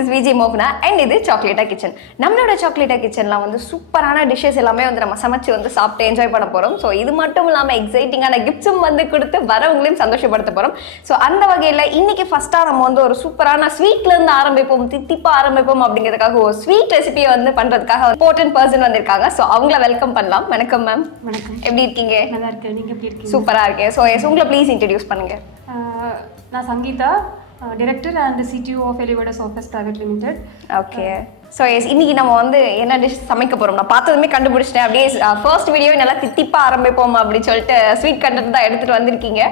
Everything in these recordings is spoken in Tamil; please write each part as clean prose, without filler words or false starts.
is VJ Mohna and இது Chocolata Kitchen. நம்மளோட Chocolata Kitchenல வந்து சூப்பரான டிஷஸ் எல்லாமே வந்து நம்ம சமைச்சு வந்து சாப்பிட்டு என்ஜாய் பண்ண போறோம். ஸோ இது மட்டும் இல்லாமல் எக்ஸைட்டிங்கான கிஃப்ட்ஸும் வந்து கொடுத்து வரவங்களையும் சந்தோஷப்படுத்த போறோம். ஸோ அந்த வகையில் இன்னைக்கு ஃபர்ஸ்டா நம்ம வந்து ஒரு சூப்பரான ஸ்வீட்ல இருந்து ஆரம்பிப்போம், தித்திப்பா ஆரம்பிப்போம் அப்படிங்கிறதுக்காக ஒரு ஸ்வீட் ரெசிபியை வந்து பண்றதுக்காக இம்பார்ட்டன்ட் பர்சன் வந்திருக்காங்க. ஸோ அவங்கள வெல்கம் பண்ணலாம். வணக்கம் மேம். வணக்கம். எப்படி இருக்கீங்க? நல்லா இருக்கேன். நீங்க எப்படி இருக்கீங்க? சூப்பரா இருக்கேன். ஸோ உங்களை ப்ளீஸ் இன்ட்ரடியூஸ் பண்ணுங்க. நான் Sangeetha, director and CTO of ELEVADO Office Private Limited. Okay. So இன்னைக்கு நம்ம வந்து என்ன டிஷ் சமைக்க போறோம்? நான் பார்த்ததுமே கண்டுபிடிச்சிட்டேன். அப்படியே ஃபர்ஸ்ட் வீடியோ நல்லா தித்திப்பா ஆரம்பிப்போம் அப்படின்னு சொல்லிட்டு ஸ்வீட் கண்டென்ட் தான் எடுத்துட்டு வந்திருக்கீங்க.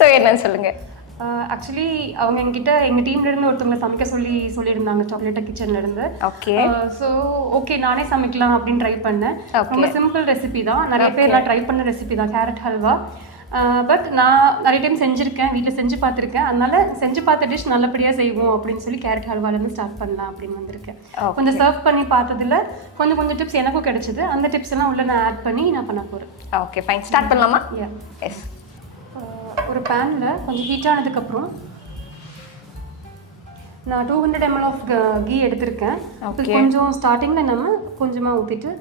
ஸோ என்னன்னு சொல்லுங்க. ஆக்சுவலி அவங்க எங்கள் டீம்ல இருந்து ஒருத்தவங்க சமைக்க சொல்லியிருந்தாங்க Chocolata கிச்சன்ல இருந்து. ஓகே. ஸோ ஓகே நானே சமைக்கலாம் அப்படின்னு ட்ரை பண்ணேன். ரொம்ப சிம்பிள் ரெசிபி தான், நிறைய பேர் நான் ட்ரை பண்ண ரெசிபி தான், கேரட் ஹல்வா. பட் நான் நிறைய டைம் செஞ்சுருக்கேன், வீட்டில் செஞ்சு பார்த்துருக்கேன். அதனால செஞ்சு பார்த்த டிஷ் நல்லபடியாக செய்வோம் அப்படின்னு சொல்லி கேரட் ஹல்வாலேருந்து ஸ்டார்ட் பண்ணலாம் அப்படின்னு வந்திருக்கேன். கொஞ்சம் சர்வ் பண்ணி பார்த்ததுல கொஞ்சம் டிப்ஸ் எனக்கும் கிடைச்சிது. அந்த டிப்ஸ் எல்லாம் உள்ள நான் ஆட் பண்ணி நான் பண்ண போகிறேன். ஓகே ஃபைன், ஸ்டார்ட் பண்ணலாமா? எஸ். ஒரு பேனில் கொஞ்சம் ஹீட் ஆனதுக்கப்புறம் நான் 200 ml ஆஃப் கீ எடுத்திருக்கேன். கொஞ்சம் ஸ்டார்டிங்கில் நம்ம கொஞ்சமாக ஊற்றிட்டு,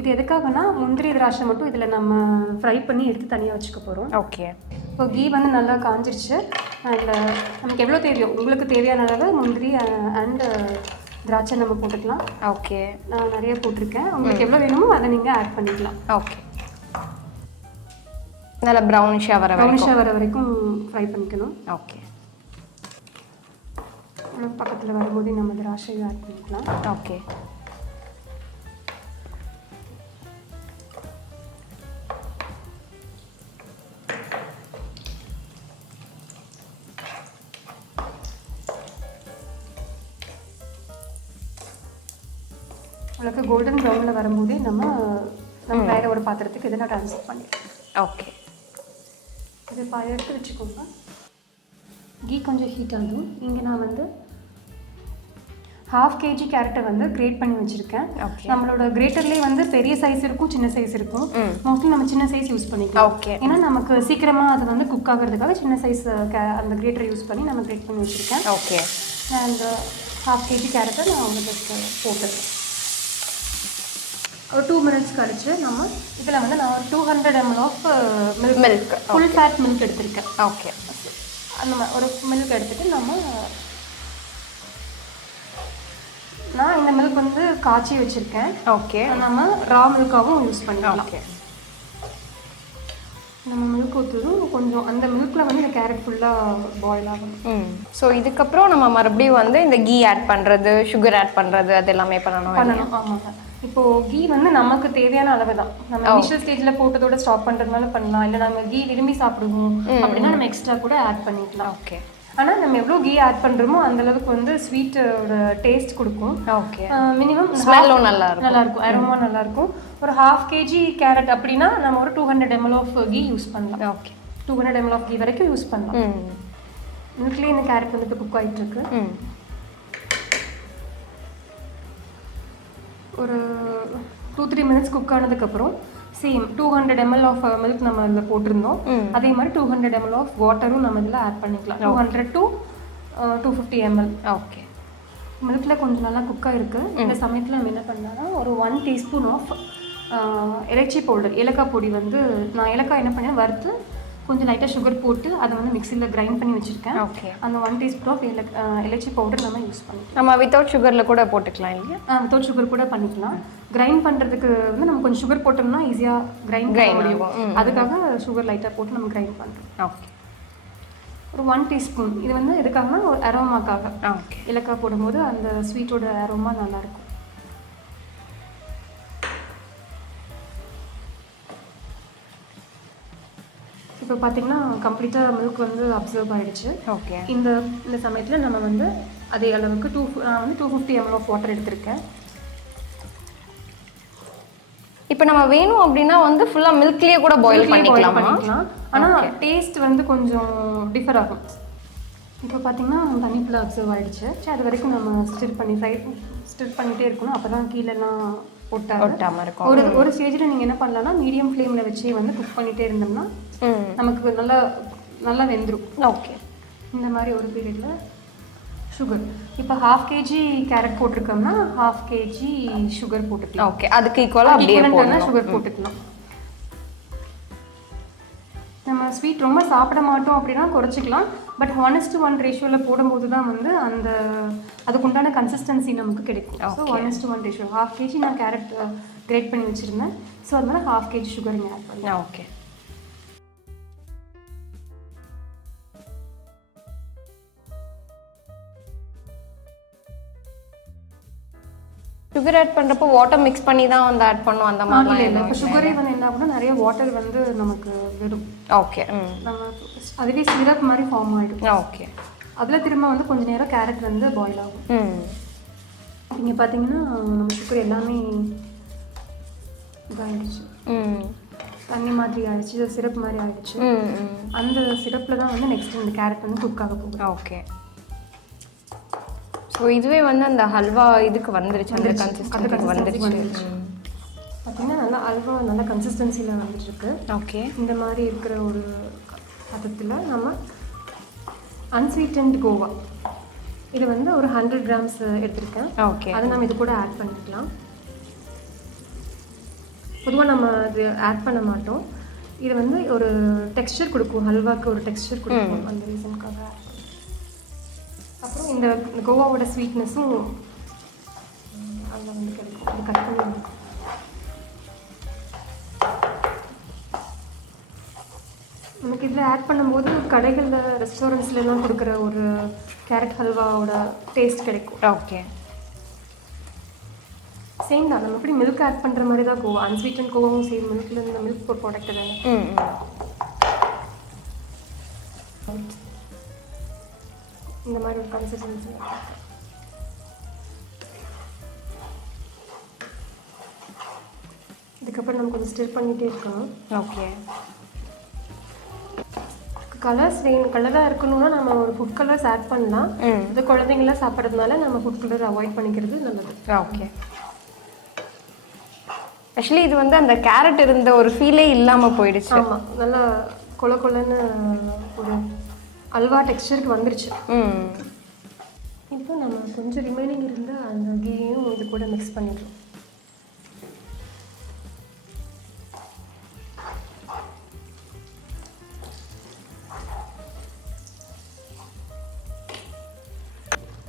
இது எதுக்காகனா முந்திரி திராட்சை மட்டும் இதில் நம்ம ஃப்ரை பண்ணி எடுத்து தனியாக வச்சுக்க போகிறோம். ஓகே. இப்போ கீ வந்து நல்லா காஞ்சிருச்சு. அதில் நமக்கு எவ்வளோ தேவையோ உங்களுக்கு தேவையான அளவு முந்திரி அண்ட் திராட்சை நம்ம போட்டுக்கலாம். ஓகே. நான் நிறைய போட்டிருக்கேன், உங்களுக்கு எவ்வளோ வேணுமோ அதை நீங்கள் ஆட் பண்ணிக்கலாம். ஓகே. நல்லா ப்ரௌனிஷாக வர வரைக்கும் ஃப்ரை பண்ணிக்கணும். ஓகே. பக்கத்தில் வரும்போது நம்ம திராட்சையும் ஆட் பண்ணிக்கலாம். ஓகே. உங்களுக்கு கோல்டன் ப்ரௌனில் வரும்போதே நம்ம வேறு ஒரு பாத்திரத்துக்கு இதை நான் ட்ரான்ஸ்ஃபர் பண்ணிடுறேன். ஓகே. இது எடுத்து வச்சுக்கோங்க. கீ கொஞ்சம் ஹீட் ஆகும். இங்கே நான் வந்து 1/2 kg கேரட்டை வந்து கிரேட் பண்ணி வச்சுருக்கேன். நம்மளோட கிரேட்டர்லேயே வந்து பெரிய சைஸ் இருக்கும், சின்ன சைஸ் இருக்கும். மோஸ்ட்லி நம்ம சின்ன சைஸ் யூஸ் பண்ணிக்கலாம். ஓகே. ஏன்னா நமக்கு சீக்கிரமாக அது வந்து குக் ஆகிறதுக்காக சின்ன சைஸ் அந்த கிரேட்டரை யூஸ் பண்ணி நம்ம கிரேட் பண்ணி வச்சுருக்கேன். ஓகே. அந்த 1/2 kg கேரட்டை நான் உங்களுக்கு போட்டுருக்கேன். ஒரு 2 minutes கழிச்சு நம்ம இதில் வந்து நான் 200 ml of milk full fat milk எடுத்திருக்கேன். ஓகே. அந்த மாதிரி ஒரு மில்க் எடுத்துகிட்டு நான் இந்த மில்க் வந்து காய்ச்சி வச்சுருக்கேன். ஓகே. நம்ம ரா மில்காகவும் யூஸ் பண்ணிக்கலாம். ஓகே. நம்ம மில்க் ஊற்றுதும் கொஞ்சம் அந்த மில்கில் வந்து இந்த கேரட் ஃபுல்லாக பாயில் ஆகும். ஸோ இதுக்கப்புறம் நம்ம மறுபடியும் வந்து இந்த கீ ஆட் பண்ணுறது, சுகர் ஆட் பண்ணுறது அது எல்லாமே பண்ணணும். ஆமாங்க. இப்போது கீ வந்து நமக்கு தேவையான அளவு தான். நம்ம இனிஷியல் ஸ்டேஜில் போட்டதோட ஸ்டாப் பண்ணுறதுனால பண்ணலாம், இல்லை நம்ம கீ விரும்பி சாப்பிடுவோம் அப்படின்னா நம்ம எக்ஸ்ட்ரா கூட ஆட் பண்ணிக்கலாம். ஓகே. ஆனால் நம்ம எவ்வளோ கீ ஆட் பண்ணுறோமோ அந்தளவுக்கு வந்து ஸ்வீட்டோட டேஸ்ட் கொடுக்கும். ஓகே. மினிமம் ஸ்மெல்லும் நல்லாயிருக்கும், அரோமா நல்லாயிருக்கும். ஒரு 1/2 kg கேரட் அப்படின்னா நம்ம ஒரு 200 ml ஆஃப் கீ யூஸ் பண்ணலாம். ஓகே. 200 ml ஆஃப் கீ வரைக்கும் யூஸ் பண்ணலாம். மில்க்லேயே இந்த கேரட் வந்துட்டு குக் ஆகிட்டுருக்கு. ஒரு 2-3 minutes குக் ஆனதுக்கப்புறம் சேம் 200 ml ஆஃப் மில்க் நம்ம இதில் போட்டிருந்தோம். அதே மாதிரி 200 ml ஆஃப் வாட்டரும் நம்ம இதில் ஆட் பண்ணிக்கலாம். 200 to 250 ml. ஓகே. மில்கில் கொஞ்சம் நல்லா குக்காக இருக்குது. இந்த சமயத்தில் நம்ம என்ன பண்ணலாம்னா ஒரு 1 teaspoon ஆஃப் இலைச்சி பவுடர், ஏலக்காய் பொடி வந்து நான் ஏலக்காய் என்ன பண்ணேன் வறுத்து கொஞ்சம் லைட்டாக சுகர் போட்டு அதை வந்து மிக்சியில் கிரைண்ட் பண்ணி வச்சுருக்கேன். ஓகே. அந்த 1 teaspoon ஆஃப் இலைச்சி பவுடர் நம்ம யூஸ் பண்ணிக்கலாம். நம்ம வித்தவுட் சுகரில் கூட போட்டுக்கலாம் இல்லையா? வித்தவுட் சுகர் கூட பண்ணிக்கலாம். கிரைண்ட் பண்ணுறதுக்கு வந்து நம்ம கொஞ்சம் சுகர் போட்டோம்னா ஈஸியாக கிரைண்ட் பண்ண முடியும். அதுக்காக சுகர் லைட்டாக போட்டு நம்ம கிரைண்ட் பண்ணுறோம். ஓகே. ஒரு 1 teaspoon. இது வந்து எதுக்காகனா ஒரு அரோமாக்காக. ஓகே. ஏலக்காய் போடும்போது அந்த ஸ்வீட்டோட அரோமா நல்லாயிருக்கும். இப்போ பார்த்தீங்கன்னா கம்ப்ளீட்டாக மில்க் வந்து அப்சர்வ் ஆகிடுச்சு. ஓகே. இந்த சமயத்தில் நம்ம வந்து அதே அளவுக்கு நான் வந்து 250 ml ஆஃப் வாட்டர் எடுத்திருக்கேன். இப்போ நம்ம வேணும் அப்படின்னா வந்து ஃபுல்லாக மில்க்லேயே கூட பாயில் பண்ணிக்கலாம். ஆனால் டேஸ்ட் வந்து கொஞ்சம் டிஃபர் ஆகும். இப்போ பார்த்தீங்கன்னா தண்ணி ஃபுல்லாக அப்சர்வ் ஆகிடுச்சு. சரி, அது வரைக்கும் நம்ம ஸ்டிர் பண்ணிகிட்டே இருக்கணும். அப்போ தான் கீழெல்லாம் ஒட்டாமல் இருக்கும். ஒரு ஸ்டேஜில் நீங்கள் என்ன பண்ணலாம்னா மீடியம் ஃப்ளேமில் வச்சு வந்து குக் பண்ணிகிட்டே இருந்தோம்னா நமக்கு நல்லா வெந்துடும். ஓகே. இந்த மாதிரி ஒரு பீரியடில் சுகர் இப்போ 1/2 kg கேரட் போட்டிருக்கோம்னா 1/2 kg சுகர் போட்டுக்கலாம். ஓகே, அதுக்கு ஈக்குவலாக அப்படியே போடணும். சுகர் போட்டுக்கலாம். நம்ம ஸ்வீட் ரொம்ப சாப்பிட மாட்டோம் அப்படின்னா குறைச்சிக்கலாம். பட் 1:1 ரேஷியோவில் போடும்போது தான் வந்து அந்த அதுக்குண்டான கன்சிஸ்டன்சி நமக்கு கிடைக்கும். ஸோ 1:1 ரேஷியோ 1/2 kg நான் கேரட் கிரேட் பண்ணி வச்சுருந்தேன். ஸோ அதனால 1/2 kg சுகர் இங்கே ஆட் பண்ணலாம். ஓகே. சுகர் ஆட் பண்ணுறப்போ வாட்டர் மிக்ஸ் பண்ணி தான் வந்து ஆட் பண்ணும் அந்த மாதிரி இல்லை. இப்போ சுகரே வந்து என்ன ஆகும்னா நிறைய வாட்டர் வந்து நமக்கு விடும். ஓகே. நம்ம அதுவே சிரப் மாதிரி ஃபார்ம் ஆகிடும். ஓகே. அதில் திரும்ப வந்து கொஞ்சம் நேரம் கேரட் வந்து பாயில் ஆகும். இங்கே பார்த்தீங்கன்னா நம்ம சுகர் எல்லாமே இதாகிடுச்சு, தண்ணி மாதிரி ஆகிடுச்சு, சிரப் மாதிரி ஆகிடுச்சு. அந்த சிரப்பில் தான் வந்து நெக்ஸ்ட் இந்த கேரட் வந்து குக் ஆக போகுது. ஓகே. ஸோ இதுவே வந்து அந்த ஹல்வா இதுக்கு வந்துருச்சு, அந்த கன்சிஸ்டன்சி வந்துருச்சு. பார்த்தீங்கன்னா நல்லா ஹல்வா நல்ல கன்சிஸ்டன்சியில் வந்துட்டுருக்கு. ஓகே. இந்த மாதிரி இருக்கிற ஒரு பதத்தில் நம்ம அன்ஸ்வீட்டன்ட் கோவா இது வந்து ஒரு 100 grams எடுத்திருக்கேன். ஓகே. அதை நம்ம இது கூட ஆட் பண்ணிக்கலாம். பொதுவாக நம்ம அது ஆட் பண்ண மாட்டோம். இது வந்து ஒரு டெக்ஸ்சர் கொடுக்கும், ஹல்வாக்கு ஒரு டெக்ஸ்சர் கொடுக்கும், அந்த ரீசனுக்காக ஆட் பண்ணும். அப்புறம் இந்த கோவாவோட ஸ்வீட்னஸும் அதில் வந்து கிடைக்கும். அது கட் பண்ணி நமக்கு இதில் ஆட் பண்ணும்போது கடைகளில் ரெஸ்டாரண்ட்ஸ்லாம் கொடுக்குற ஒரு கேரட் ஹல்வாவோட டேஸ்ட் கிடைக்கும். ஓகே. சேம் தான், நம்ம எப்படி மில்க் ஆட் பண்ணுற மாதிரி தான் கோவா, அன்ஸ்வீட்டன் கோவாவும் சேம் மில்கில் இந்த மில்க் ஒரு ப்ராடக்ட் தானே. இந்த மாதிரி ஒரு கன்சிஸ்டன்சி. இதுக்கப்புறம் நம்ம கொஞ்சம் ஸ்டிர் பண்ணிகிட்டே இருக்கணும். ஓகே. கலர்ஸ் கலராக இருக்கணும்னா நம்ம ஒரு ஃபுட் கலர்ஸ் ஆட் பண்ணலாம். இது குழந்தைங்களாம் சாப்பிட்றதுனால நம்ம ஃபுட் கலர் அவாய்ட் பண்ணிக்கிறது நல்லது. ஓகே. ஆக்சுவலி இது வந்து அந்த கேரட் இருந்த ஒரு ஃபீலே இல்லாமல் போயிடுச்சு. ஆமாம், நல்லா கொல கொலன்னு ஒரு அல்வா டெக்ஸ்சருக்கு வந்துருச்சு. இப்போ நம்ம கொஞ்சம் ரிமைனிங் இருந்தால் அந்த கீயும் இது கூட மிக்ஸ் பண்ணிடுறோம்.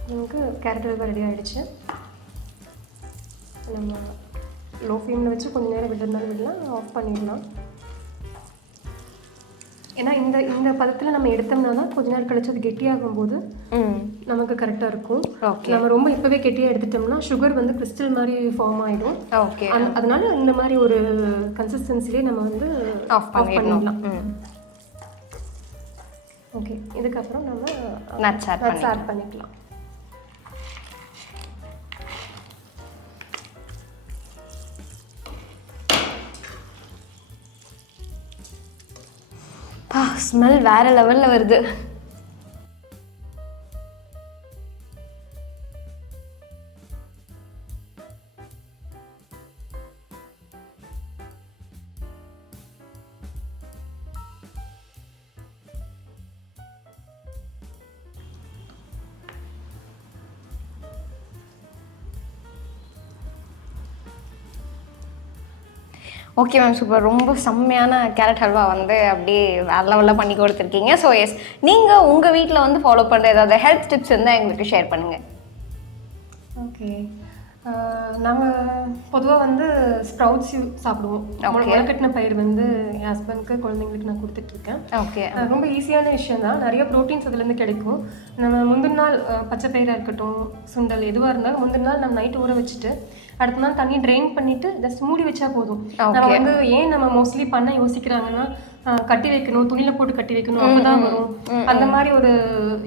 நமக்கு கேரட் அல்வா ரெடி ஆகிடுச்சு. நம்ம லோ ஃப்ளேமில் வச்சு கொஞ்சம் நேரம் விடுறதுனால விடலாம், ஆஃப் பண்ணிடலாம். ஏன்னா இந்த இந்த பதத்தில் நம்ம எடுத்தோம்னா தான் கொஞ்ச நேரம் கழிச்சு அது கெட்டியாகும் போது நமக்கு கரெக்டாக இருக்கும். நம்ம ரொம்ப இப்போவே கெட்டியாக எடுத்துட்டோம்னா சுகர் வந்து கிறிஸ்டல் மாதிரி ஃபார்ம் ஆகிடும். ஓகே. அதனால இந்த மாதிரி ஒரு கன்சிஸ்டன்சிலே நம்ம வந்து ஆஃப் பண்ணிடலாம். ஓகே. இதுக்கப்புறம் நம்ம நட்ஸ் ஆட் பண்ணிக்கலாம். ஸ்மெல் வேற லெவலில் வருது. Okay ma'am, super. ரொம்ப செம்மையான கேரட் ஹல்வா வந்து அப்படியே வேறு லெவலில் பண்ணி கொடுத்துருக்கீங்க. ஸோ எஸ், நீங்கள் உங்கள் வீட்டில் வந்து ஃபாலோ பண்ணுற ஏதாவது ஹெல்த் டிப்ஸ் இருந்தால் எங்களுக்கு ஷேர் பண்ணுங்கள். ஓகே. நாங்கள் பொதுவாக வந்து ஸ்ப்ரவுட்ஸ் சாப்பிடுவோம். முளைக்கட்டின பயிர் வந்து என் ஹஸ்பண்ட்க்கு குழந்தைங்களுக்கு நான் கொடுத்துட்ருக்கேன். ஓகே. ரொம்ப ஈஸியான விஷயம் தான், நிறைய ப்ரோட்டீன்ஸ் அதுலேருந்து கிடைக்கும். நம்ம முந்தின நாள் பச்சை பயிராக இருக்கட்டும், சுண்டல் எதுவாக இருந்தாலும் முந்தின நாள் நம்ம நைட்டு ஊற வச்சுட்டு அடுத்த நாள் தண்ணி ட்ரெயின் பண்ணிவிட்டு ஜஸ்ட் மூடி வச்சா போதும். நம்ம வந்து ஏன் நம்ம மோஸ்ட்லி பண்ண யோசிக்கிறாங்கன்னா கட்டி வைக்கணும், துணியில் போட்டு கட்டி வைக்கணும், அப்போ தான் வரும், அந்த மாதிரி ஒரு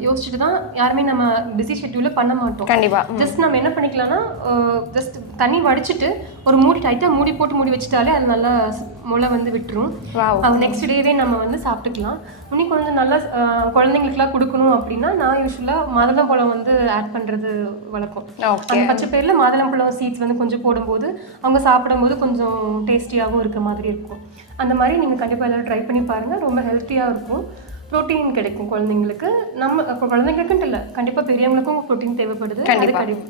யோசிச்சுட்டு தான் யாருமே நம்ம பிஸி ஷெட்யூலில் பண்ண மாட்டோம். கண்டிப்பாக. ஜஸ்ட் நம்ம என்ன பண்ணிக்கலாம்னா ஜஸ்ட் தண்ணி வடிச்சிட்டு ஒரு மூடி டைட்டாக மூடி போட்டு மூடி வச்சுட்டாலே அது நல்லா முளை வந்து விட்டுரும். நெக்ஸ்ட் டேவே நம்ம வந்து சாப்பிட்டுக்கலாம். இன்னும் கொஞ்சம் நல்லா குழந்தைங்களுக்குலாம் கொடுக்கணும் அப்படின்னா நான் யூஸ்வலாக மாதுளம்பழம் வந்து ஆட் பண்ணுறது வழக்கம். அந்த பச்சை பயிரில் மாதுளம்பழம் சீட்ஸ் வந்து கொஞ்சம் போடும்போது அவங்க சாப்பிடும்போது கொஞ்சம் டேஸ்டியாகவும் இருக்க மாதிரி இருக்கும். அந்த மாதிரி நீங்கள் கண்டிப்பாக எல்லோரும் ட்ரை பண்ணி பாருங்கள், ரொம்ப ஹெல்த்தியாக இருக்கும். ப்ரோட்டீன் கிடைக்கும் குழந்தைங்களுக்கு. நம்ம குழந்தைங்களுக்குன்ட்டு இல்லை, கண்டிப்பாக பெரியவங்களுக்கும் ப்ரோட்டீன் தேவைப்படுது.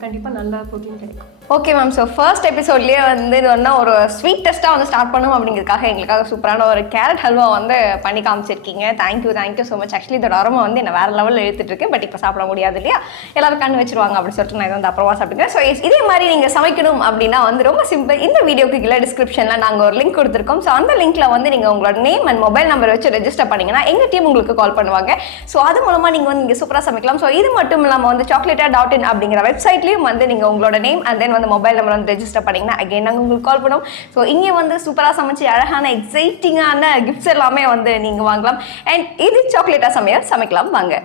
கண்டிப்பாக நல்லா ப்ரோட்டீன் கிடைக்கும். ஓகே மேம், ஸோ ஃபர்ஸ்ட் எபிசோட்லேயே வந்து இது வந்து ஒரு ஸ்வீட் டெஸ்ட்டாக வந்து ஸ்டார்ட் பண்ணும் அப்படிங்கிறதுக்காக எங்களுக்காக சூப்பரான ஒரு கேரட் ஹல்வா வந்து பண்ணி காமிச்சிருக்கீங்க. Thank you so much. ஆக்சுவலி இதோட அரோமா வந்து என்ன வேறு லெவலில் எடுத்துகிட்டு இருக்கு. பட் இப்போ சாப்பிட முடியாது இல்லையா, எல்லாரும் கண்ணு வச்சிருவாங்க அப்படின்னு சொல்லிட்டு நான் இதை வந்து அப்புறமா சாப்பிட்டுக்கிறேன். ஸோ இதே மாதிரி நீங்கள் சமைக்கணும் அப்படின்னா வந்து ரொம்ப சிம்பிள். இந்த வீடியோக்கு கீழே டிஸ்கிரிப்ஷனில் நாங்கள் ஒரு லிங்க் கொடுத்துருக்கோம். ஸோ அந்த லிங்க்ல வந்து நீங்கள் உங்களோட நேம் அண்ட் மொபைல் நம்பர் வச்சு ரெஜிஸ்டர் பண்ணிங்கன்னா எங்கள் டீம் உங்களுக்கு கால் பண்ணுவாங்க. ஸோ அது மூலமாக நீங்கள் வந்து இங்கே சூப்பராக சமைக்கலாம். ஸோ இது மட்டும் இல்லாமல் வந்து chocolata.in அப்படிங்கிற வெப்சைட்லேயும் வந்து நீங்கள் உங்களோட நேம் அண்ட் தென் வந்து மொபைல் நம்பர் வந்து ரெஜிஸ்டர் பண்ணிங்கன்னா அகைன் நாங்கள் உங்களுக்கு கால் பண்ணுவோம். ஸோ இங்கே வந்து சூப்பராக சமைச்சு அழகான எக்ஸைட்டிங்கான கிஃப்ட்ஸ் எல்லாமே வந்து நீங்கள் வாங்கலாம். அண்ட் இது சாக்லேட்டா சமைக்கலாம் வாங்க.